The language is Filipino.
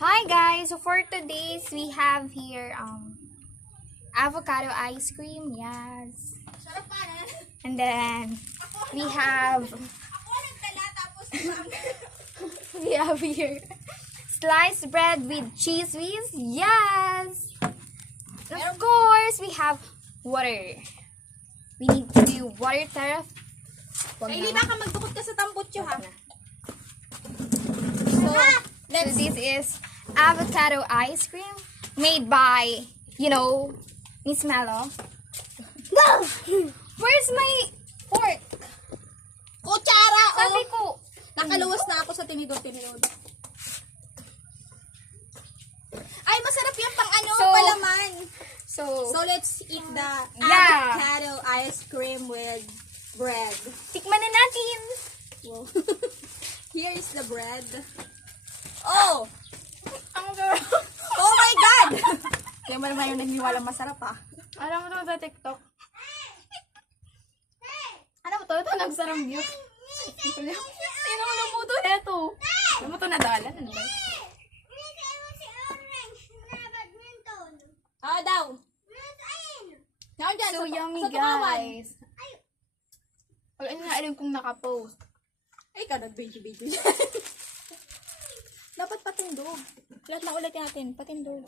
Hi guys, so for today's we have here avocado ice cream, yes. And then we have we have here sliced bread with cheese whiz, yes. And of course, we have water. We need to do water tariff. Ay, hindi baka magdukot ka sa tambutso ha. So this is avocado ice cream made by, Miss Mello. No! Where's my fork? Kutsara! Sabi Oh, ko. nakaluwas na ako sa tinidor. Ay, masarap yung palaman. So, So, let's eat the Yeah. avocado ice cream with bread. tikman na natin. Wow. Here is the bread. Oh! Ang sarap. Oh my God! Kaya mo naman yung nagniwalang masarap ha. Alam mo ito sa TikTok. Ano mo to? Ito nagsarang view. Sino mo na po ito? Ito. Ano mo ito nadalan? Ano ba? Ah, daw. Naon dyan, So yummy sa tumawan. guys. Pag ano na alam kong nakapost. Ay, ikaw nag-video-video. Dapat patindog. Lahat na ulit natin, patindog.